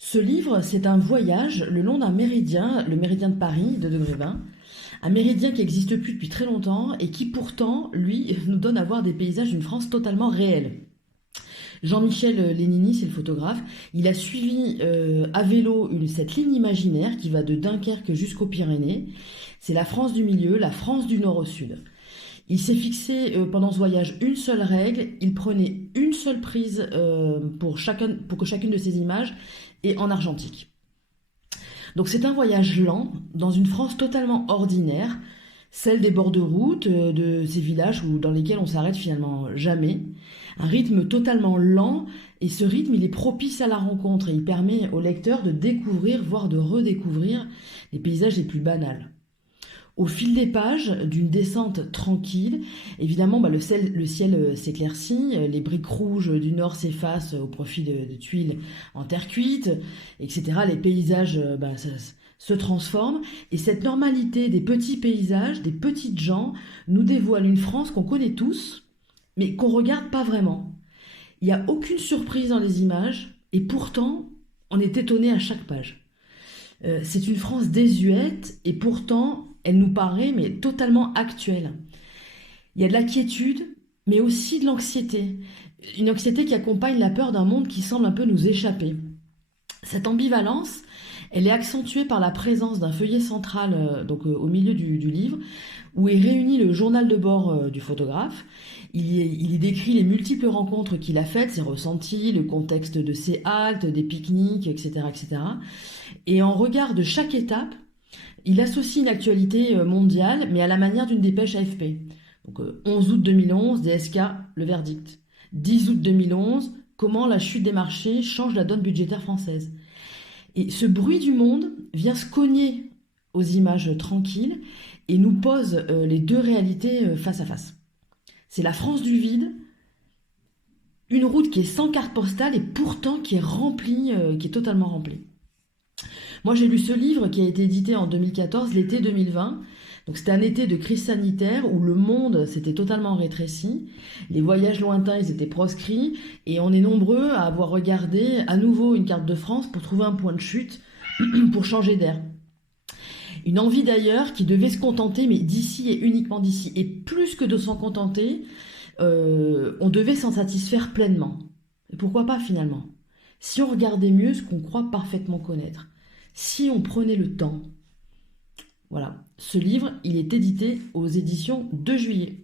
Ce livre, c'est un voyage le long d'un méridien, le méridien de Paris, de degré 20. Un méridien qui n'existe plus depuis très longtemps et qui pourtant, lui, nous donne à voir des paysages d'une France totalement réelle. Jean-Michel Lénini, c'est le photographe, il a suivi à vélo cette ligne imaginaire qui va de Dunkerque jusqu'aux Pyrénées. C'est la France du milieu, la France du nord au sud. Il s'est fixé pendant ce voyage une seule règle, il prenait une seule prise pour que chacune de ces images est en argentique. Donc c'est un voyage lent dans une France totalement ordinaire, celle des bords de route, de ces villages dans lesquels on s'arrête finalement jamais. Un rythme totalement lent, et ce rythme il est propice à la rencontre et il permet au lecteur de découvrir, voire de redécouvrir les paysages les plus banals. Au fil des pages, d'une descente tranquille, évidemment le ciel s'éclaircit, les briques rouges du nord s'effacent au profit de tuiles en terre cuite, etc. Les paysages se transforment, et cette normalité des petits paysages, des petites gens, nous dévoile une France qu'on connaît tous, mais qu'on regarde pas vraiment. Il n'y a aucune surprise dans les images, et pourtant, on est étonné à chaque page. C'est une France désuète, et pourtant, elle nous paraît mais totalement actuelle. Il y a de la quiétude, mais aussi de l'anxiété. Une anxiété qui accompagne la peur d'un monde qui semble un peu nous échapper. Cette ambivalence, elle est accentuée par la présence d'un feuillet central au milieu du livre, où est réuni le journal de bord du photographe. Il y décrit les multiples rencontres qu'il a faites, ses ressentis, le contexte de ses haltes, des pique-niques, etc., etc. Et en regard de chaque étape, il associe une actualité mondiale, mais à la manière d'une dépêche AFP. Donc 11 août 2011, DSK, le verdict. 10 août 2011, comment la chute des marchés change la donne budgétaire française. Et ce bruit du monde vient se cogner aux images tranquilles et nous pose les deux réalités face à face. C'est la France du vide, une route qui est sans carte postale et pourtant qui est remplie, qui est totalement remplie. Moi, j'ai lu ce livre qui a été édité en 2014, l'été 2020. Donc, c'était un été de crise sanitaire où le monde s'était totalement rétréci. Les voyages lointains, ils étaient proscrits. Et on est nombreux à avoir regardé à nouveau une carte de France pour trouver un point de chute, pour changer d'air. Une envie d'ailleurs qui devait se contenter, mais d'ici et uniquement d'ici. Et plus que de s'en contenter, on devait s'en satisfaire pleinement. Et pourquoi pas finalement? Si on regardait mieux ce qu'on croit parfaitement connaître. Si on prenait le temps. Voilà. Ce livre, il est édité aux éditions 2 juillet.